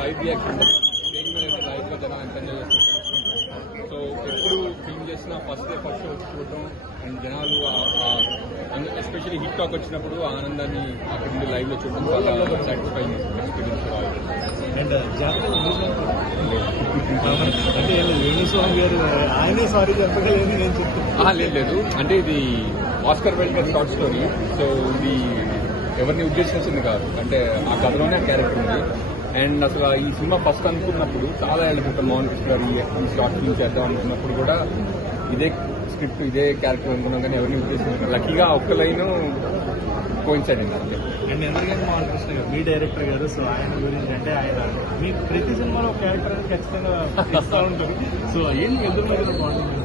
Live reaction stage మీద అయితే live గా జనం ఎంత ఎంజాయ్ చేస్తున్నారు. సో ఎప్పుడు ఫిల్మ్ చేసిన ఫస్ట్ షో చూడటం అండ్ జనాలు ఎస్పెషల్లీ హిట్ టాక్ వచ్చినప్పుడు ఆ ఆనందాన్ని అక్కడ నుండి లైవ్ లో చూడటం చాలా సాటిస్ఫైయింగ్ ఎక్స్పీరియన్స్. అండ్ అంటే వేణుస్వామి గారు ఆయనే సారీ చెప్పగలేదు నేను చెప్తాను. లేదు అంటే ఇది Oscar Wilde short story. So ఇది ఎవరిని ఉద్దేశించింది కాదు, అంటే ఆ కథలోనే ఆ క్యారెక్టర్ ఉంది. అండ్ అసలు ఈ సినిమా ఫస్ట్ అనుకున్నప్పుడు చాలా ఏళ్ళ క్రితం మోహన్ కృష్ణ గారు ఈ షార్ట్ ఫిల్మ్ చేద్దాం అనుకున్నప్పుడు కూడా ఇదే స్క్రిప్ట్ ఇదే క్యారెక్టర్ అనుకున్నాం, కానీ ఎవరిని ఉద్దేశించారు. లక్కీగా ఒక్క లైన్ కోయిన్సైడ్ అయింది అంతే. అండ్ ఎందుకంటే మోహన్ కృష్ణ గారు మీ డైరెక్టర్ గారు, సో ఆయన గురించి అంటే ఆయన మీ ప్రతి సినిమాలో ఒక క్యారెక్టర్ ఖచ్చితంగా ఇస్తూ ఉంటారు. సో ఏం ఎదురు బాగుంటుంది.